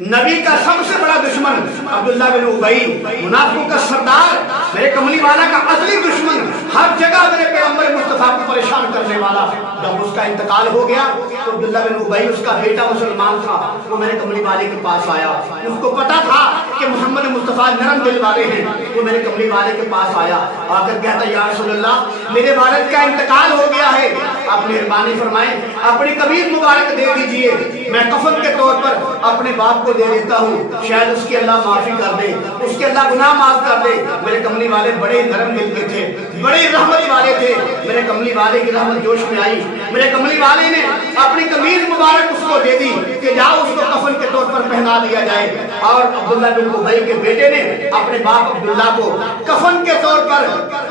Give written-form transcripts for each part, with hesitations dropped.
نبی کا سب سے بڑا دشمن عبداللہ بن ابی، منافقوں کا سردار، میرے کملی والا کا اصلی دشمن، ہر جگہ میرے پیغمبر مصطفیٰ کو پریشان کرنے والا۔ جب اس کا انتقال ہو گیا تو عبداللہ بن ابی، اس کا بیٹا مسلمان تھا، وہ میرے کملی والے کے پاس آیا۔ اس کو پتا تھا کہ محمد مصطفیٰ نرم دل والے ہیں، وہ میرے کملی والے کے پاس آیا، آ کر کہتا یا رسول اللہ میرے والد کا انتقال ہو گیا ہے، آپ مہربانی فرمائیں اپنی قمیض مبارک دے دیجئے، میں کفن کے طور پر اپنے باپ کو دے دیتا ہوں، شاید اس کی اللہ معافی کر دے، اس کے اللہ گناہ معاف کر دے۔ میرے کملی والے بڑے نرم دل کے تھے، بڑے رحمت والے تھے، میرے کملی والے کی رحمت جوش میں آئی، میرے کملی والے نے اپنی قمیض مبارک اس کو دے دی کہ جاؤ اس کو کفن کے طور پر پہنا دیا جائے۔ اور عبداللہ بن ابی کے بیٹے نے اپنے باپ عبداللہ کو کفن کے طور پر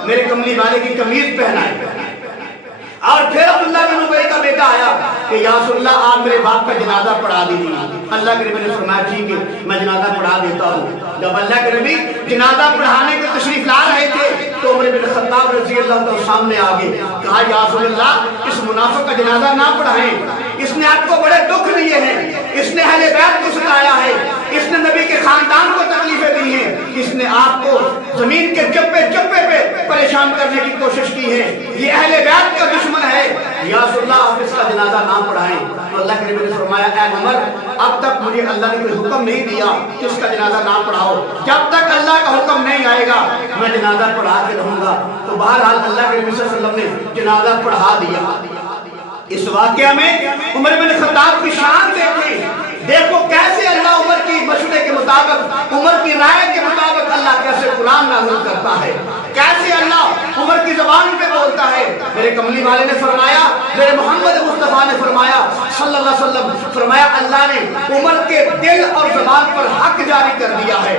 میرے کملی والے کی قمیض پہنائی۔ اور پھر عبداللہ بن ابی کا بیٹا آیا کہ یا رسول اللہ آپ میرے باپ کا جنازہ پڑھا دیجیے۔ اللہ کے نبی نے فرمایا ٹھیک ہے میں جنازہ پڑھا دیتا ہوں۔ جب اللہ کے نبی جنازہ پڑھانے کے تشریف لا رہے تھے تو عمر بن خطاب رضی اللہ عنہ سامنے آگے کہا یا رسول اللہ اس منافق کا جنازہ نہ پڑھائیں، اس نے آپ کو بڑے دکھ دیے ہیں، اس نے اہل بیت کو ستایا ہے، اس نے نبی کے خاندان کو تکلیفیں دی ہیں، اس نے آپ کو زمین کے چپے چپے پہ پریشان کرنے کی کوشش کی ہے، یہ اہل بیت کا دشمن ہے، یا رسول اللہ آپ اس کا جنازہ نہ پڑھائیں۔ تو اللہ کے نبی نے فرمایا اے عمر اب تک مجھے اللہ نے کوئی حکم نہیں دیا کہ اس کا جنازہ نہ پڑھاؤ، جب تک اللہ کا حکم نہیں آئے گا میں جنازہ پڑھا کے رہوں گا۔ تو بہرحال اللہ کے نبی صلی اللہ علیہ وسلم نے جنازہ پڑھا دیا۔ اس واقعہ میں عمر بن خطاب کی شان دیکھو کیسے اللہ عمر کی مشورے کے مطابق، عمر کی رائے کے مطابق اللہ کیسے قرآن نازل کرتا ہے، کیسے اللہ عمر کی زبان پہ بولتا ہے۔ میرے کملی والے نے فرمایا، میرے محمد مصطفیٰ نے فرمایا صلی اللہ علیہ وسلم، فرمایا اللہ نے عمر کے دل اور زبان پر حق جاری کر دیا ہے۔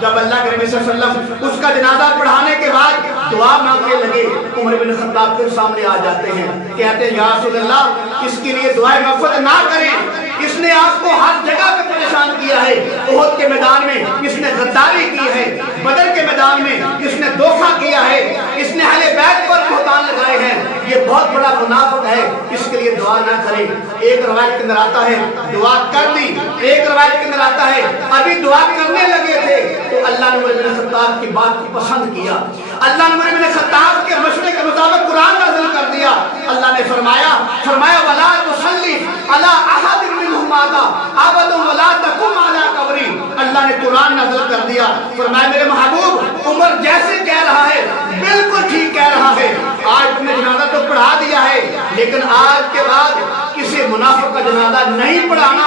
جب اللہ کے نبی صلی اللہ علیہ وسلم اس کا جنازہ پڑھانے کے بعد دعا مانگنے لگے، عمر بن خطاب پھر سامنے آ جاتے ہیں، کہتے ہیں یا رسول اللہ اس کے لیے دعائیں مغفرت نہ کریں، اس نے آپ کو ہر جگہ پہ پریشان کیا ہے، احد کے میدان میں اس نے غداری کی ہے، بدر کے میدان میں اس نے دھوکہ کیا ہے، اس نے اہل بیت پر بہتان لگائے ہیں، یہ بہت بڑا منافق ہے، اس کے لیے دعا نہ کریں۔ ایک روایت کے اندر آتا ہے دعا کر دی، ایک روایت کے اندر آتا ہے ابھی دعا کرنے لگے تھے تو اللہ نے عمر بن خطاب کی بات کو پسند کیا، اللہ نے عمر بن خطاب کے مشورے کے مطابق قرآن نازل کر دیا۔ اللہ نے فرمایا وَلَا تُصَلِّ عَلَىٰ أَحَدٍ مِّنْهُمْ مَاتَ أَبَدًا وَلَا تَقُمْ عَلَىٰ قَبْرِهِ۔ اللہ نے قرآن نازل کر دیا، فرمایا میرے محبوب عمر جیسے کہہ رہا ہے بالکل ٹھیک کہہ رہا ہے، آج تم نے جنازہ تو پڑھا دیا ہے لیکن آج کے بعد کسی منافق کا جنازہ نہیں پڑھانا،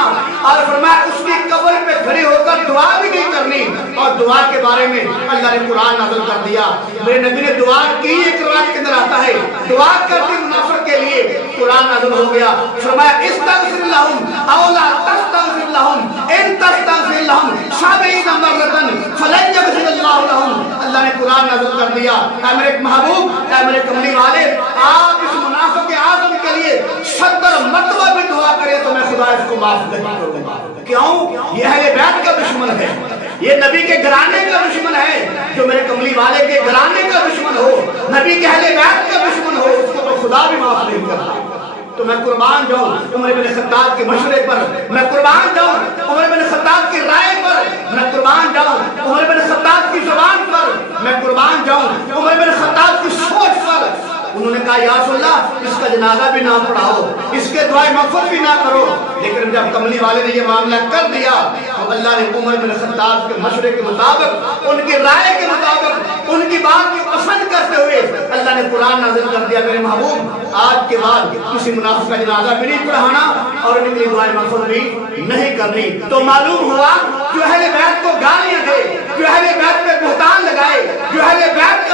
اور فرمایا اس کی قبر پہ کھڑے ہو کر دعا بھی نہیں کرنی، اور دعا کے بارے میں اللہ نے قرآن نازل کر دیا۔ میرے نبی نے دعا کی، ایک روایت کے اندر آتا ہے دعا کرتی منافق کے لیے قرآن نازل ہو گیا، فرمایا استغفر لهم او لا تستغفر لهم ان تستغفر لهم 70 مرة فلن يغفر الله لهم۔ اللہ نے قرآن نازل کر دیا، اے میرے محبوب، اے میرے کملی والے، آپ اس منافق اعظم کے لیے 70 مرتبہ بھی دعا کرے تو میں خدا اس کو معاف نہیں کروں گا۔ کیوں؟ یہ اہل بیت کا دشمن ہے، یہ نبی کے گھرانے کا دشمن ہے، جو میرے کملی والے کے گھرانے کا دشمن ہو، نبی کے اہل بیت کا دشمن ہو، اس کو تو خدا بھی معاف نہیں کرتا۔ تو میں قربان جاؤں عمر بن خطاب کے مشورے پر، میں قربان جاؤں عمر بن خطاب کی رائے پر، میں قربان جاؤں عمر بن خطاب کی زبان پر، میں قربان جاؤں عمر بن خطاب کی سوچ پر۔ انہوں نے کہا یا رسول اللہ اس کا جنازہ بھی نہ پڑھاؤ، اس کے دعائیں مغفرت بھی نہ کرو، لیکن جب کملی والے نے یہ معاملہ کر دیا تو اللہ نے عمر بن خطاب کے مشورے کے مطابق، ان کی رائے کے مطابق، ان کی بات کو پسند کرتے ہوئے اللہ نے قرآن نازل کر دیا، میرے محبوب آج کے بعد کسی منافق کا جنازہ بھی نہیں پڑھانا اور ان کی دعائیں مغفرت بھی نہیں کرنی۔ تو معلوم ہوا جو اہل بیت کو گالیاں دے، جو اہل بیت پہ بہتان لگائے، جو اہل بیت